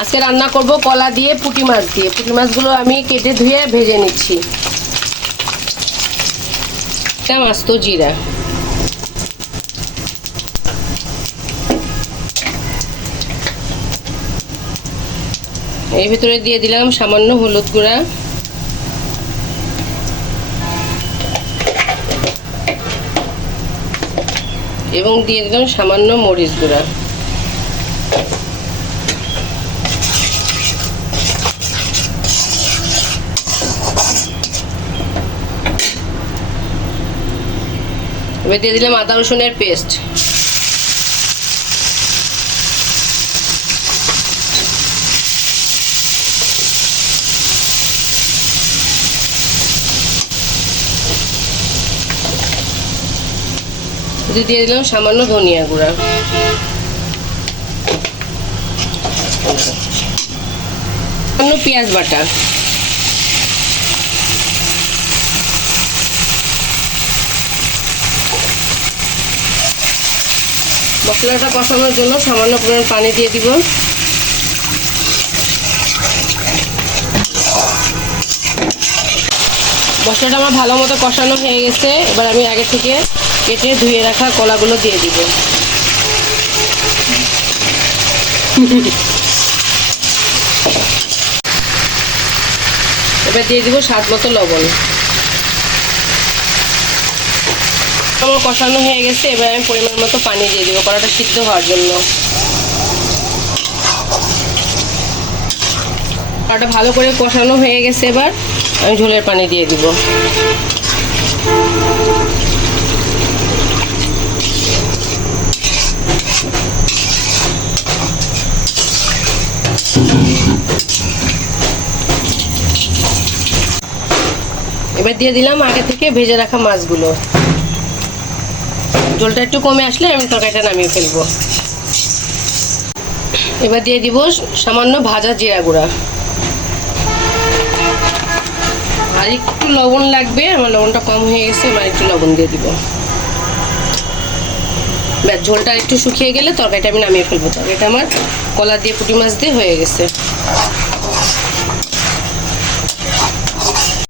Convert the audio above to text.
আজকে রান্না করব কলা দিয়ে পুঁটি মাছ দিয়ে। পুঁটি মাছগুলো আমি কেটে ধুয়ে ভেজে নিচ্ছি। এটা আস্ত জিরা, এর ভিতরে দিয়ে দিলাম সামান্য হলুদ গুঁড়া, এবং দিয়ে দিলাম সামান্য মরিচ গুঁড়া। এবার দিয়ে দিলাম আদা রসুনের পেস্ট। দিয়ে দিলাম সামান্য ধনিয়া গুঁড়া। সামান্য পেঁয়াজ বাটা। মশলাটা কষানোর জন্য সামান্য পরিমাণ পানি দিয়ে দিব। মশলাটা আমার ভালো মতো কষানো হয়ে গেছে। এবার আমি আগে থেকে কেটে ধুয়ে রাখা কলাগুলো দিয়ে দিব। এবার দিয়ে দিব স্বাদ মতো লবণ। আমার কষানো হয়ে গেছে। এবার আমি পরিমাণ মতো পানি দিয়ে দিব কলাটা সিদ্ধ হওয়ার জন্য। কলাটা ভালো করে কষানো হয়ে গেছে। এবার আমি ঝোলের পানি দিয়ে দিব। এবার দিয়ে দিলাম আগে থেকে ভেজে রাখা মাছগুলো। ঝোলটা একটু কমে আসলে আমি তরকারিটা নামিয়ে ফেলবো। এবার দিয়ে দিব সামান্য ভাজা জিরা গুঁড়া। আর একটু লবণ লাগবে, আমার লবণটা কম হয়ে গেছে। এবার একটু লবণ দিয়ে দিব। ব্যাস, ঝোলটা একটু শুকিয়ে গেলে তরকারিটা আমি নামিয়ে ফেলবো। তরকারিটা আমার কলা দিয়ে পুঁটি মাছ দিয়ে হয়ে গেছে।